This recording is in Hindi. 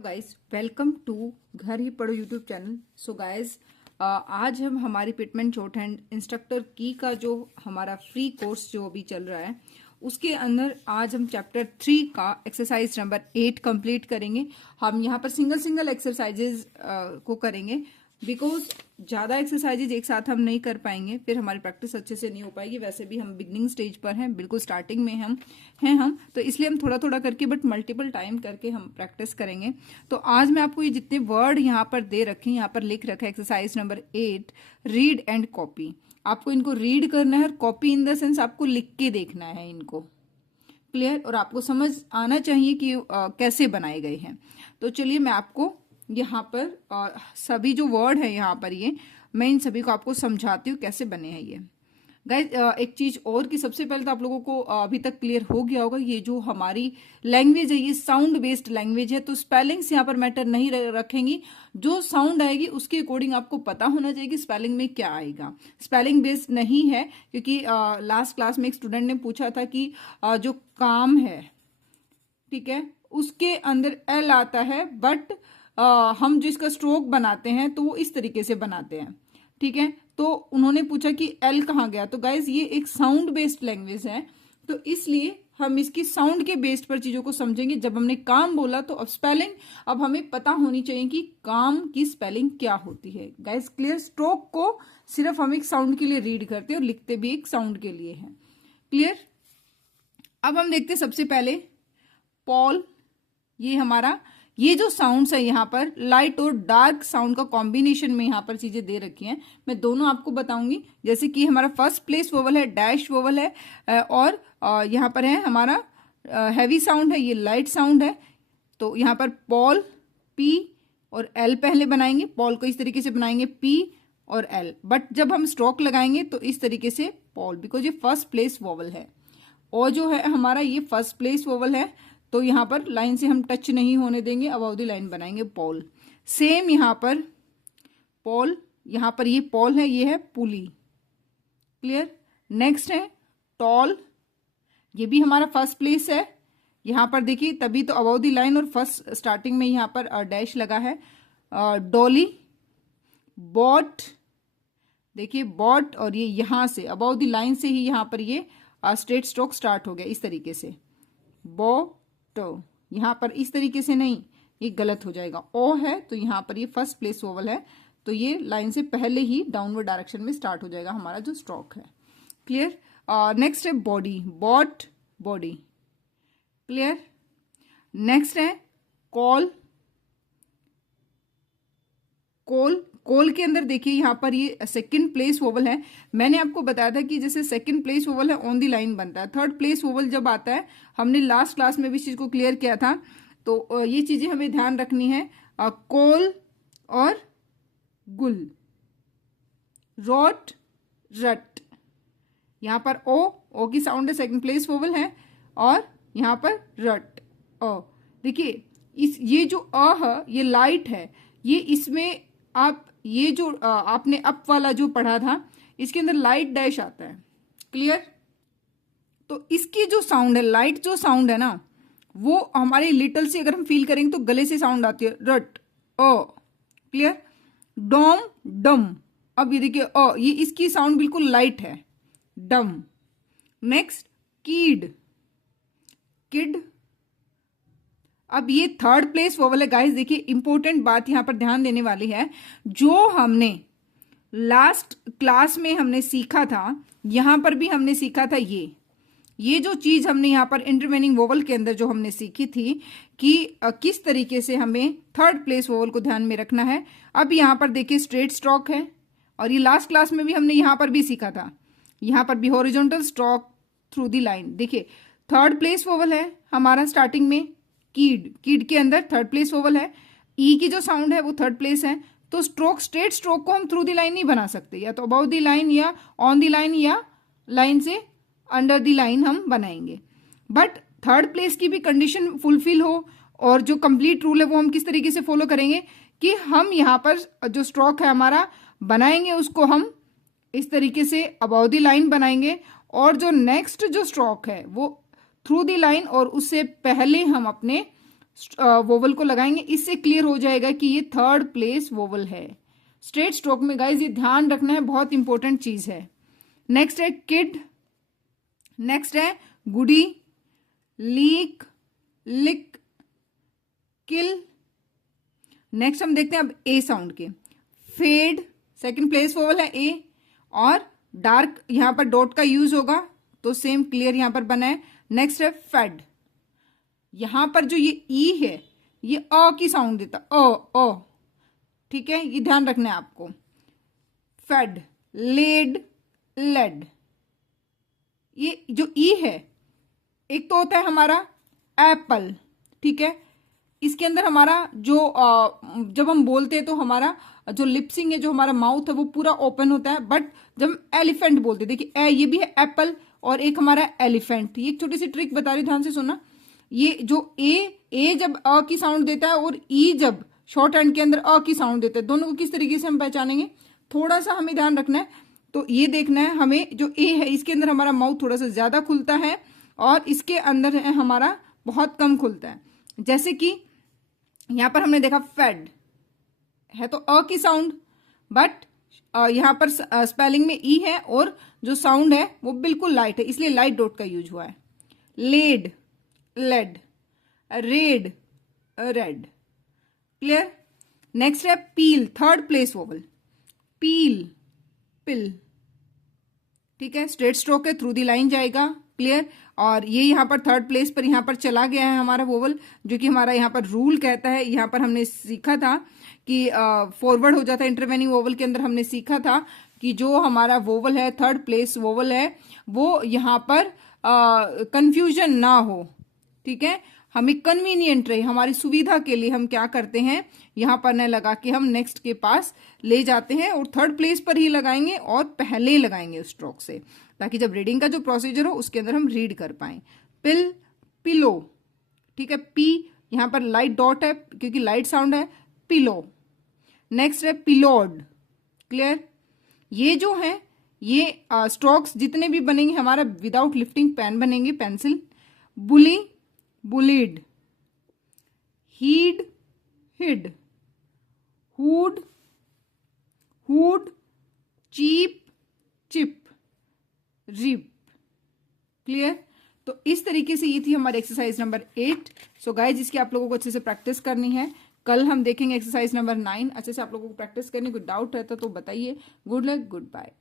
गाइस वेलकम टू घर ही पढ़ो यूट्यूब चैनल। सो गाइस आज हम हमारी पिटमेंट शॉर्ट हैंड इंस्ट्रक्टर की का जो हमारा फ्री कोर्स जो अभी चल रहा है उसके अंदर आज हम चैप्टर 3 का एक्सरसाइज नंबर 8 कंप्लीट करेंगे। हम यहाँ पर सिंगल एक्सरसाइजेज को करेंगे बिकॉज ज़्यादा एक्सरसाइजेज एक साथ हम नहीं कर पाएंगे, फिर हमारी प्रैक्टिस अच्छे से नहीं हो पाएगी। वैसे भी हम बिगनिंग स्टेज पर हैं, बिल्कुल स्टार्टिंग में हम तो इसलिए हम थोड़ा थोड़ा करके बट मल्टीपल टाइम करके हम प्रैक्टिस करेंगे। तो आज मैं आपको ये जितने वर्ड यहाँ पर दे रखे हैं, यहाँ पर लिख रखा है exercise number 8 read and copy. आपको इनको रीड करना है और कॉपी इन द सेंस आपको लिख के देखना है इनको, क्लियर। और आपको समझ आना चाहिए कि कैसे बनाए गए हैं। तो चलिए मैं आपको यहाँ पर सभी जो वर्ड है यहाँ पर ये मैं इन सभी को आपको समझाती हूँ कैसे बने हैं ये। गाइज एक चीज और कि सबसे पहले तो आप लोगों को अभी तक क्लियर हो गया होगा, ये जो हमारी लैंग्वेज है ये साउंड बेस्ड लैंग्वेज है। तो स्पेलिंग्स यहाँ पर मैटर नहीं रखेंगी, जो साउंड आएगी उसके अकॉर्डिंग आपको पता होना चाहिए कि स्पेलिंग में क्या आएगा। स्पेलिंग बेस्ड नहीं है, क्योंकि लास्ट क्लास में एक स्टूडेंट ने पूछा था कि जो काम है, ठीक है, उसके अंदर एल आता है बट हम जो इसका स्ट्रोक बनाते हैं तो वो इस तरीके से बनाते हैं, ठीक है। तो उन्होंने पूछा कि एल कहाँ गया। तो गाइज ये एक साउंड बेस्ड लैंग्वेज है, तो इसलिए हम इसकी साउंड के बेस्ड पर चीजों को समझेंगे। जब हमने काम बोला तो अब स्पेलिंग अब हमें पता होनी चाहिए कि काम की स्पेलिंग क्या होती है। Guys clear. स्ट्रोक को सिर्फ हम एक साउंड के लिए रीड करते हैं और लिखते भी एक साउंड के लिए है, क्लियर। अब हम देखते हैं सबसे पहले पॉल। ये हमारा ये जो साउंड्स है यहाँ पर लाइट और डार्क साउंड का कॉम्बिनेशन में यहाँ पर चीजें दे रखी हैं। मैं दोनों आपको बताऊंगी। जैसे कि हमारा फर्स्ट प्लेस वोवल है, डैश वोवल है, और यहाँ पर है हमारा हैवी साउंड है, ये लाइट साउंड है। तो यहाँ पर पॉल पी और एल पहले बनाएंगे। पॉल को इस तरीके से बनाएंगे पी और एल, बट जब हम स्ट्रोक लगाएंगे तो इस तरीके से पॉल, बिकॉज ये फर्स्ट प्लेस वोवल है। और जो है हमारा ये फर्स्ट प्लेस वोवल है, तो यहां पर लाइन से हम टच नहीं होने देंगे, अबाउट द लाइन बनाएंगे पॉल। सेम यहां पर पॉल, यहां पर ये पॉल है, ये है पुली, क्लियर। नेक्स्ट है टॉल, ये भी हमारा फर्स्ट प्लेस है। यहां पर देखिए तभी तो अबाउट द लाइन और फर्स्ट स्टार्टिंग में यहां पर डैश लगा है। डॉली, बॉट, देखिए बॉट, और ये यहां से अबाउट द लाइन से ही यहां पर ये स्ट्रेट स्ट्रोक स्टार्ट हो गया इस तरीके से। बो तो यहां पर इस तरीके से नहीं, ये गलत हो जाएगा। ओ है तो यहां पर ये फर्स्ट प्लेस वोवल है, तो ये लाइन से पहले ही डाउनवर्ड डायरेक्शन में स्टार्ट हो जाएगा हमारा जो स्ट्रोक है, क्लियर। नेक्स्ट है body, bot, body, clear. Next है कॉल, कोल। कोल के अंदर देखिए यहाँ पर ये सेकंड प्लेस वोवल है। मैंने आपको बताया था कि जैसे सेकंड प्लेस वोवल है ऑन दी लाइन बनता है, थर्ड प्लेस वोवल जब आता है, हमने लास्ट क्लास में भी इस चीज को क्लियर किया था। तो ये चीजें हमें ध्यान रखनी है। कोल और गुल, रोट, रट। यहाँ पर ओ की साउंड है, सेकंड प्लेस वोवल है, और यहाँ पर रट, देखिए इस ये जो है ये लाइट है, ये इसमें आप ये जो आपने अप वाला जो पढ़ा था इसके अंदर लाइट डैश आता है, क्लियर। तो इसकी जो साउंड है, लाइट जो साउंड है ना, वो हमारे लिटल से अगर हम फील करेंगे तो गले से साउंड आती है, रट, क्लियर। डॉम, डम, अब ये देखिए ये इसकी साउंड बिल्कुल लाइट है, डम। नेक्स्ट कीड, किड। अब ये थर्ड प्लेस वोवल है। गाइस देखिए इंपॉर्टेंट बात यहां पर ध्यान देने वाली है, जो हमने लास्ट क्लास में हमने सीखा था, यहां पर भी हमने सीखा था ये जो चीज हमने यहां पर इंटरवेनिंग वोवल के अंदर जो हमने सीखी थी कि किस तरीके से हमें थर्ड प्लेस वोवल को ध्यान में रखना है। अब यहां पर देखिए स्ट्रेट स्ट्रोक है, और ये लास्ट क्लास में भी हमने यहां पर भी सीखा था, यहां पर भी horizontal stroke through the line. देखिए थर्ड प्लेस वोवल है हमारा स्टार्टिंग में, कीड, कीड के अंदर थर्ड प्लेस वोवल है, ई की जो साउंड है वो थर्ड प्लेस है। तो स्ट्रोक, स्ट्रेट स्ट्रोक को हम थ्रू दी लाइन नहीं बना सकते, या तो अबाउट दी लाइन या ऑन दी लाइन या लाइन से अंडर दी लाइन हम बनाएंगे। बट थर्ड प्लेस की भी कंडीशन फुलफिल हो, और जो कंप्लीट रूल है वो हम किस तरीके से फॉलो करेंगे कि हम यहाँ पर जो स्ट्रोक है हमारा बनाएंगे उसको हम इस तरीके से अबाउट दी लाइन बनाएंगे, और जो नेक्स्ट जो स्ट्रोक है वो थ्रू दी लाइन, और उससे पहले हम अपने वोवल को लगाएंगे, इससे क्लियर हो जाएगा कि ये थर्ड प्लेस वोवल है। स्ट्रेट स्ट्रोक में गाइज ये ध्यान रखना है, बहुत इंपॉर्टेंट चीज है। नेक्स्ट है किड, नेक्स्ट है गुडी, लीक, लिक, किल। नेक्स्ट हम देखते हैं अब ए साउंड के। फेड सेकंड प्लेस वोवल है ए, और डार्क यहां पर डॉट का यूज होगा तो सेम क्लियर यहां पर बना है। नेक्स्ट है फेड, यहां पर जो ये ई है ये अ की साउंड देता, अ, ठीक है, ये ध्यान रखना है आपको। फेड, लेड, लेड, ये जो ई है एक तो होता है हमारा एप्पल, ठीक है, इसके अंदर हमारा जो जब हम बोलते हैं तो हमारा जो लिपसिंग है, जो हमारा माउथ है वो पूरा ओपन होता है। बट जब हम एलिफेंट बोलते हैं, देखिए ये भी है एप्पल और एक हमारा एलिफेंट। ये एक छोटी सी ट्रिक बता रही, ध्यान से सुनना। ये जो ए जब अ की साउंड देता है और ई जब शॉर्ट हैंड के अंदर अ की साउंड देता है, दोनों को किस तरीके से हम पहचानेंगे, थोड़ा सा हमें ध्यान रखना है। तो ये देखना है हमें, जो ए है इसके अंदर हमारा माउथ थोड़ा सा ज्यादा खुलता है और इसके अंदर है हमारा बहुत कम खुलता है। जैसे कि यहां पर हमने देखा फेड है तो अ की साउंड, बट यहां पर स्पेलिंग में ई है और जो साउंड है वो बिल्कुल लाइट है, इसलिए लाइट डॉट का यूज हुआ है। Lead, lead, red, red, clear. Next है peel, third place vowel, peel, pill, ठीक है, स्ट्रेट स्ट्रोक है, थ्रू दी लाइन जाएगा, क्लियर। और ये यहाँ पर थर्ड प्लेस पर यहाँ पर चला गया है हमारा वोवल, जो कि हमारा यहाँ पर रूल कहता है। यहाँ पर हमने सीखा था कि फॉरवर्ड हो जाता है इंटरवेनिंग वोवल के अंदर, हमने सीखा था कि जो हमारा वोवल है थर्ड प्लेस वोवल है वो यहाँ पर कंफ्यूजन ना हो, ठीक है, हमें कन्वीनियंट रहे, हमारी सुविधा के लिए हम क्या करते हैं, यहाँ पर न लगा के हम नेक्स्ट के पास ले जाते हैं और थर्ड प्लेस पर ही लगाएंगे और पहले लगाएंगे उस स्ट्रोक से, ताकि जब रीडिंग का जो प्रोसीजर हो उसके अंदर हम रीड कर पाए। पिल, पिलो, ठीक है, पी यहाँ पर लाइट डॉट है क्योंकि लाइट साउंड है, पिलो। नेक्स्ट है पिलोड, क्लियर। ये जो है ये स्ट्रोक्स जितने भी बनेंगे हमारा विदाउट लिफ्टिंग पेन बनेंगे, pencil. Bully, bullied, heed, hid, hood, hood, cheap, chip, rip, clear. तो इस तरीके से ये थी हमारी एक्सरसाइज नंबर 8। सो गाइज इसकी आप लोगों को अच्छे से प्रैक्टिस करनी है। कल हम देखेंगे एक्सरसाइज नंबर 9। अच्छे से आप लोगों को प्रैक्टिस करनी, कोई डाउट रहता तो बताइए। Good luck, good bye.